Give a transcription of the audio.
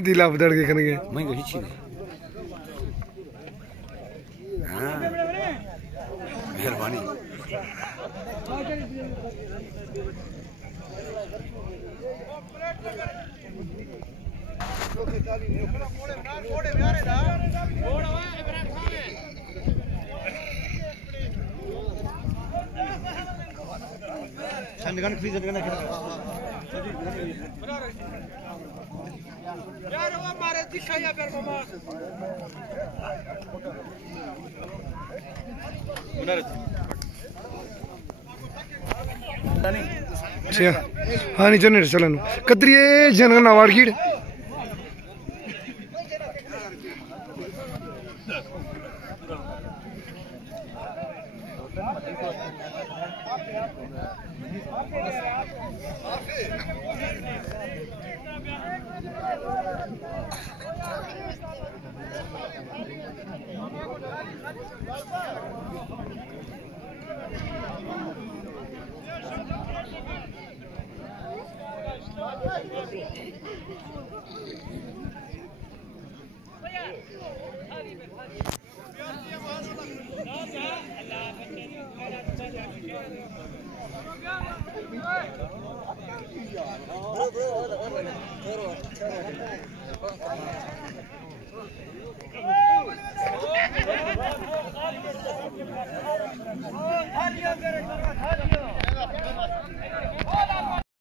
दिला बदड़ के करेंगे मैं कहीं छी हां मेहरबानी यार वो मारे दिखाया फिर मामा हाँ नहीं जनरेटर चलन कतरिए जनगण अवार्ड की